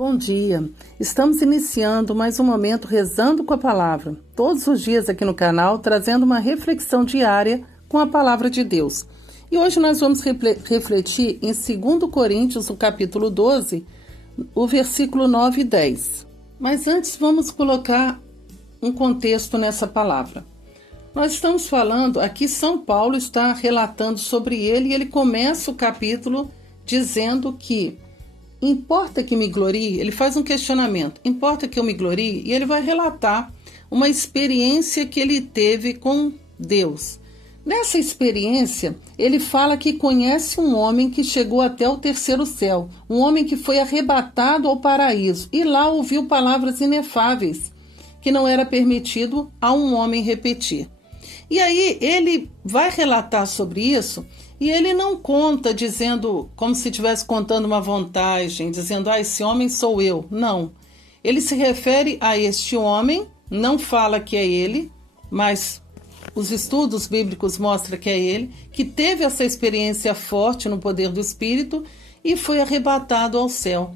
Bom dia, estamos iniciando mais um momento rezando com a palavra, todos os dias aqui no canal, trazendo uma reflexão diária com a palavra de Deus. E hoje nós vamos refletir em 2 Coríntios, no capítulo 12, o versículo 9 e 10. Mas antes vamos colocar um contexto nessa palavra. Nós estamos falando, aqui São Paulo está relatando sobre ele e ele começa o capítulo dizendo que importa que me glorie, ele faz um questionamento, importa que eu me glorie? E ele vai relatar uma experiência que ele teve com Deus. Nessa experiência, ele fala que conhece um homem que chegou até o terceiro céu, um homem que foi arrebatado ao paraíso e lá ouviu palavras inefáveis, que não era permitido a um homem repetir. E aí ele vai relatar sobre isso e ele não conta dizendo, como se estivesse contando uma vantagem, dizendo, esse homem sou eu. Não. Ele se refere a este homem, não fala que é ele, mas os estudos bíblicos mostram que é ele, que teve essa experiência forte no poder do Espírito e foi arrebatado ao céu.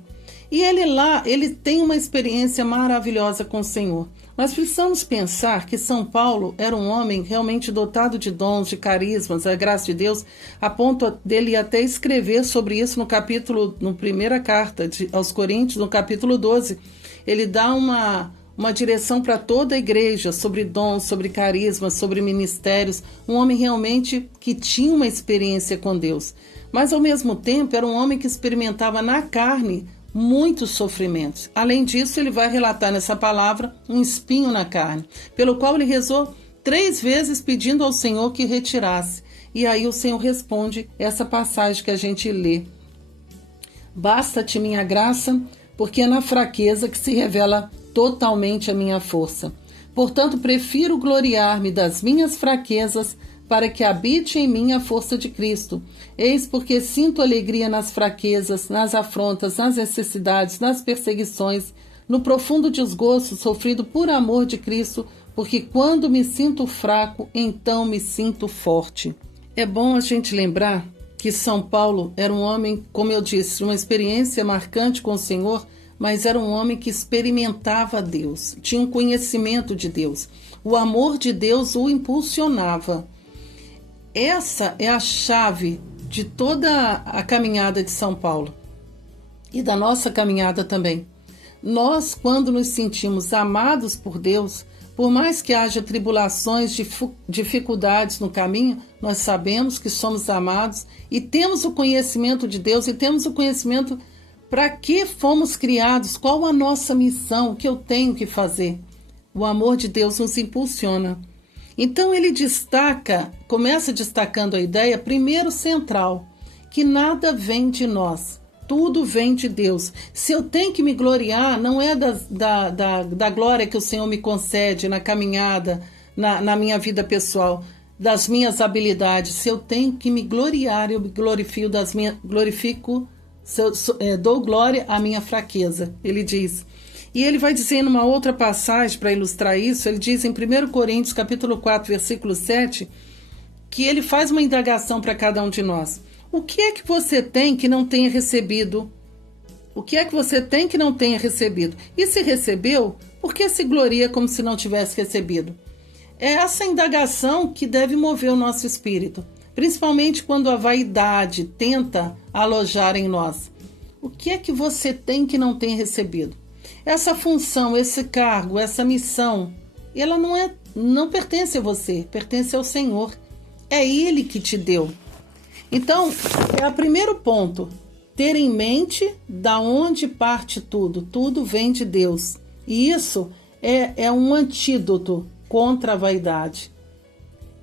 E ele tem uma experiência maravilhosa com o Senhor. Nós precisamos pensar que São Paulo era um homem realmente dotado de dons, de carismas, a graça de Deus, a ponto dele até escrever sobre isso no primeira carta aos Coríntios, no capítulo 12. Ele dá uma direção para toda a igreja sobre dons, sobre carismas, sobre ministérios. Um homem realmente que tinha uma experiência com Deus. Mas, ao mesmo tempo, era um homem que experimentava na carne muitos sofrimentos. Além disso, ele vai relatar nessa palavra um espinho na carne, pelo qual ele rezou 3 vezes pedindo ao Senhor que retirasse. E aí o Senhor responde essa passagem que a gente lê. Basta-te minha graça, porque é na fraqueza que se revela totalmente a minha força. Portanto, prefiro gloriar-me das minhas fraquezas para que habite em mim a força de Cristo. Eis porque sinto alegria nas fraquezas, nas afrontas, nas necessidades, nas perseguições, no profundo desgosto sofrido por amor de Cristo, porque quando me sinto fraco, então me sinto forte. É bom a gente lembrar que São Paulo era um homem, como eu disse, uma experiência marcante com o Senhor, mas era um homem que experimentava Deus, tinha um conhecimento de Deus. O amor de Deus o impulsionava. Essa é a chave de toda a caminhada de São Paulo e da nossa caminhada também. Nós, quando nos sentimos amados por Deus, por mais que haja tribulações, dificuldades no caminho, nós sabemos que somos amados e temos o conhecimento de Deus e temos o conhecimento para que fomos criados, qual a nossa missão, o que eu tenho que fazer. O amor de Deus nos impulsiona. Então ele começa destacando a ideia, primeiro central, que nada vem de nós, tudo vem de Deus. Se eu tenho que me gloriar, não é da glória que o Senhor me concede na caminhada, na minha vida pessoal, das minhas habilidades. Se eu tenho que me gloriar, eu me dou glória à minha fraqueza, ele diz. E ele vai dizer numa outra passagem, para ilustrar isso, ele diz em 1 Coríntios, capítulo 4, versículo 7, que ele faz uma indagação para cada um de nós. O que é que você tem que não tenha recebido? O que é que você tem que não tenha recebido? E se recebeu, por que se gloria como se não tivesse recebido? É essa indagação que deve mover o nosso espírito, principalmente quando a vaidade tenta alojar em nós. O que é que você tem que não tenha recebido? Essa função, esse cargo, essa missão, ela não pertence a você, pertence ao Senhor. É Ele que te deu. Então, é o primeiro ponto, ter em mente da onde parte tudo. Tudo vem de Deus. E isso é um antídoto contra a vaidade.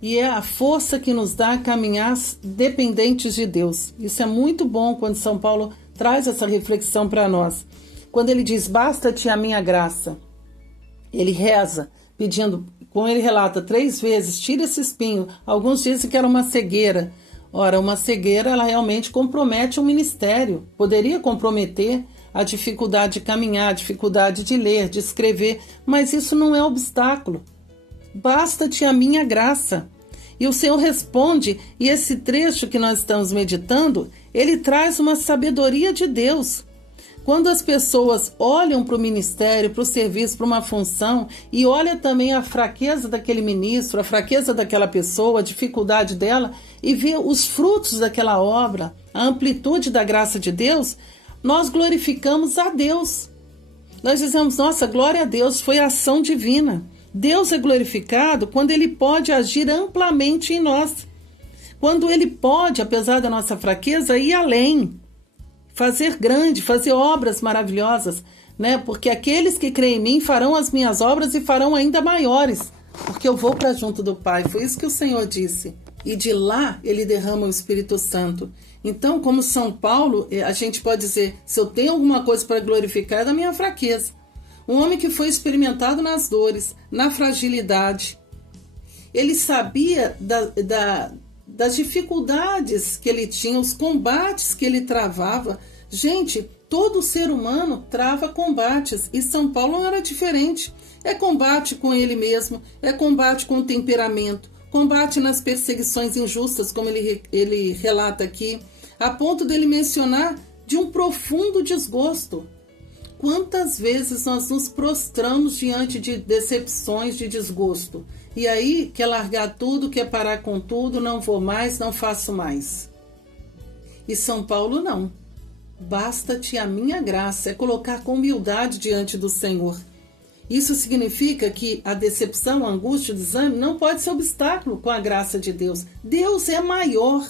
E é a força que nos dá a caminhar dependentes de Deus. Isso é muito bom quando São Paulo traz essa reflexão para nós. Quando ele diz, basta-te a minha graça, ele reza, pedindo, como ele relata 3 vezes, tira esse espinho. Alguns dizem que era uma cegueira. Ora, uma cegueira, ela realmente compromete o ministério. Poderia comprometer a dificuldade de caminhar, a dificuldade de ler, de escrever, mas isso não é obstáculo. Basta-te a minha graça. E o Senhor responde, e esse trecho que nós estamos meditando, ele traz uma sabedoria de Deus. Quando as pessoas olham para o ministério, para o serviço, para uma função e olham também a fraqueza daquele ministro, a fraqueza daquela pessoa, a dificuldade dela e vê os frutos daquela obra, a amplitude da graça de Deus, nós glorificamos a Deus. Nós dizemos, nossa, glória a Deus, foi a ação divina. Deus é glorificado quando Ele pode agir amplamente em nós. Quando Ele pode, apesar da nossa fraqueza, ir além. Fazer grande, fazer obras maravilhosas, né? Porque aqueles que creem em mim farão as minhas obras e farão ainda maiores, porque eu vou para junto do Pai. Foi isso que o Senhor disse. E de lá Ele derrama o Espírito Santo. Então, como São Paulo, a gente pode dizer, se eu tenho alguma coisa para glorificar, é da minha fraqueza. Um homem que foi experimentado nas dores, na fragilidade. Ele sabia das dificuldades que ele tinha, os combates que ele travava. Gente, todo ser humano trava combates e São Paulo não era diferente. É combate com ele mesmo, é combate com o temperamento, combate nas perseguições injustas, como ele relata aqui, a ponto dele mencionar de um profundo desgosto. Quantas vezes nós nos prostramos diante de decepções, de desgosto? E aí, quer largar tudo, quer parar com tudo, não vou mais, não faço mais. E São Paulo não. Basta-te a minha graça, é colocar com humildade diante do Senhor. Isso significa que a decepção, a angústia, o desânimo não pode ser obstáculo com a graça de Deus. Deus é maior.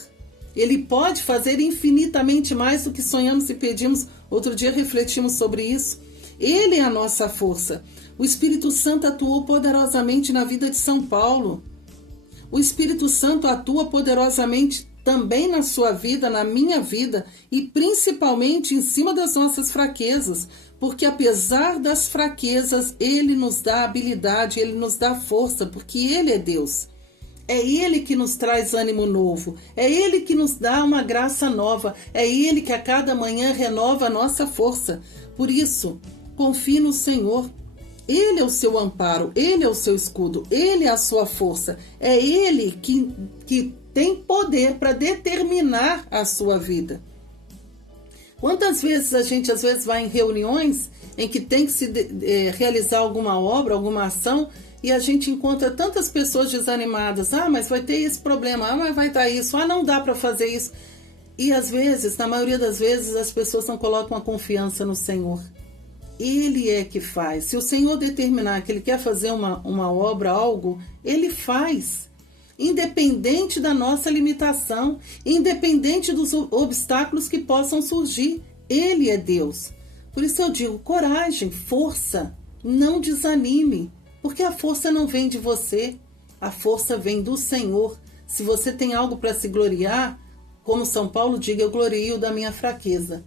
Ele pode fazer infinitamente mais do que sonhamos e pedimos. Outro dia refletimos sobre isso. Ele é a nossa força. O Espírito Santo atuou poderosamente na vida de São Paulo. O Espírito Santo atua poderosamente também na sua vida, na minha vida e principalmente em cima das nossas fraquezas, porque apesar das fraquezas, Ele nos dá habilidade, Ele nos dá força, porque Ele é Deus. É Ele que nos traz ânimo novo, é Ele que nos dá uma graça nova, é Ele que a cada manhã renova a nossa força. Por isso, confie no Senhor. Ele é o seu amparo, Ele é o seu escudo, Ele é a sua força. É Ele que tem poder para determinar a sua vida. Quantas vezes a gente às vezes vai em reuniões em que tem que se realizar alguma obra, alguma ação, e a gente encontra tantas pessoas desanimadas. Ah, mas vai ter esse problema, ah, mas vai dar isso, ah, não dá para fazer isso. E às vezes, na maioria das vezes, as pessoas não colocam a confiança no Senhor. Ele é que faz. Se o Senhor determinar que Ele quer fazer uma obra, algo, Ele faz. Independente da nossa limitação, independente dos obstáculos que possam surgir. Ele é Deus. Por isso eu digo, coragem, força, não desanime, porque a força não vem de você, a força vem do Senhor. Se você tem algo para se gloriar, como São Paulo diga, eu glorio da minha fraqueza.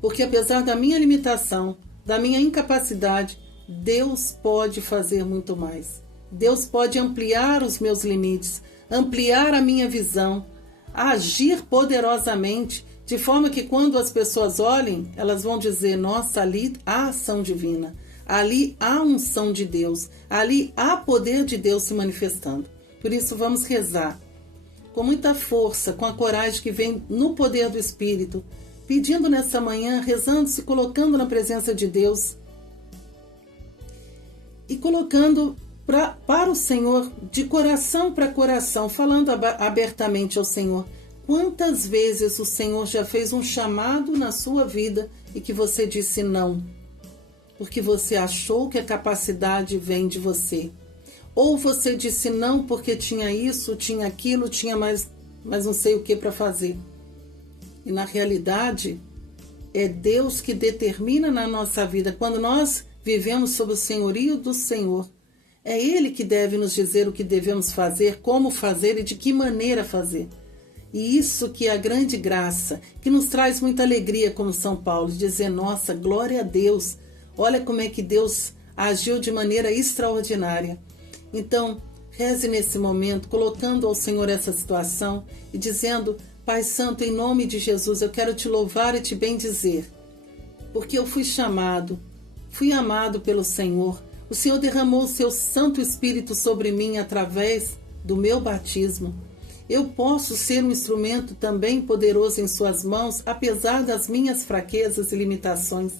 Porque apesar da minha limitação, da minha incapacidade, Deus pode fazer muito mais. Deus pode ampliar os meus limites, ampliar a minha visão, agir poderosamente, de forma que quando as pessoas olhem, elas vão dizer, nossa, ali há ação divina, ali há unção de Deus, ali há poder de Deus se manifestando. Por isso vamos rezar com muita força, com a coragem que vem no poder do Espírito, pedindo nessa manhã, rezando, se colocando na presença de Deus e colocando para o Senhor, de coração para coração, falando abertamente ao Senhor. Quantas vezes o Senhor já fez um chamado na sua vida e que você disse não, porque você achou que a capacidade vem de você. Ou você disse não porque tinha isso, tinha aquilo, tinha mais não sei o que para fazer. E na realidade, é Deus que determina na nossa vida. Quando nós vivemos sob o senhorio do Senhor, é Ele que deve nos dizer o que devemos fazer, como fazer e de que maneira fazer. E isso que é a grande graça, que nos traz muita alegria como São Paulo, de dizer, nossa, glória a Deus, olha como é que Deus agiu de maneira extraordinária. Então, reze nesse momento, colocando ao Senhor essa situação e dizendo, Pai Santo, em nome de Jesus, eu quero te louvar e te bendizer, porque eu fui chamado, fui amado pelo Senhor. O Senhor derramou o seu Santo Espírito sobre mim através do meu batismo. Eu posso ser um instrumento também poderoso em suas mãos, apesar das minhas fraquezas e limitações.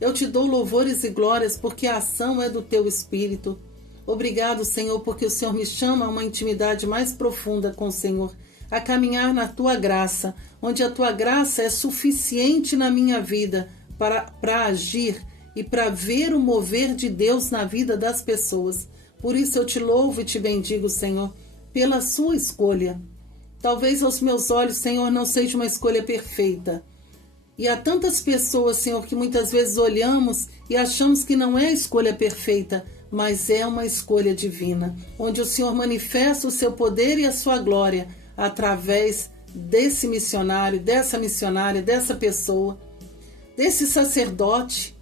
Eu te dou louvores e glórias porque a ação é do teu Espírito. Obrigado, Senhor, porque o Senhor me chama a uma intimidade mais profunda com o Senhor, a caminhar na tua graça, onde a tua graça é suficiente na minha vida para agir e para ver o mover de Deus na vida das pessoas. Por isso eu te louvo e te bendigo, Senhor, pela sua escolha. Talvez aos meus olhos, Senhor, não seja uma escolha perfeita. E há tantas pessoas, Senhor, que muitas vezes olhamos e achamos que não é a escolha perfeita, mas é uma escolha divina, onde o Senhor manifesta o seu poder e a sua glória através desse missionário, dessa missionária, dessa pessoa, desse sacerdote.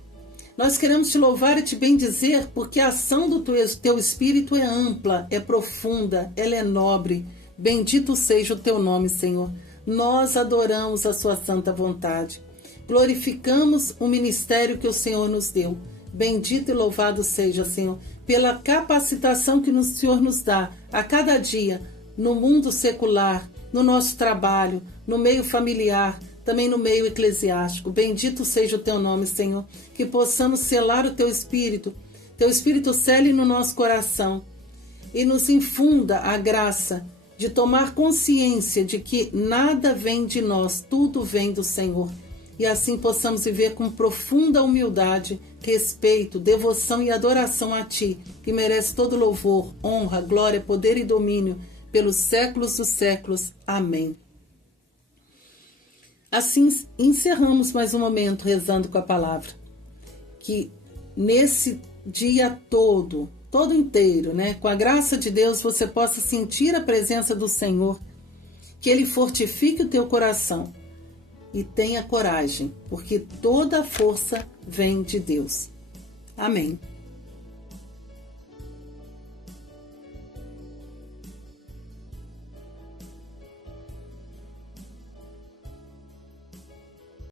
Nós queremos te louvar e te bendizer porque a ação do teu Espírito é ampla, é profunda, ela é nobre. Bendito seja o teu nome, Senhor. Nós adoramos a sua santa vontade. Glorificamos o ministério que o Senhor nos deu. Bendito e louvado seja, Senhor, pela capacitação que o Senhor nos dá a cada dia no mundo secular, no nosso trabalho, no meio familiar, também no meio eclesiástico. Bendito seja o teu nome, Senhor, que possamos selar o teu Espírito cele no nosso coração e nos infunda a graça de tomar consciência de que nada vem de nós, tudo vem do Senhor. E assim possamos viver com profunda humildade, respeito, devoção e adoração a Ti, que merece todo louvor, honra, glória, poder e domínio pelos séculos dos séculos. Amém. Assim encerramos mais um momento rezando com a palavra. Que nesse dia todo inteiro, com a graça de Deus, você possa sentir a presença do Senhor, que Ele fortifique o teu coração e tenha coragem, porque toda a força vem de Deus. Amém.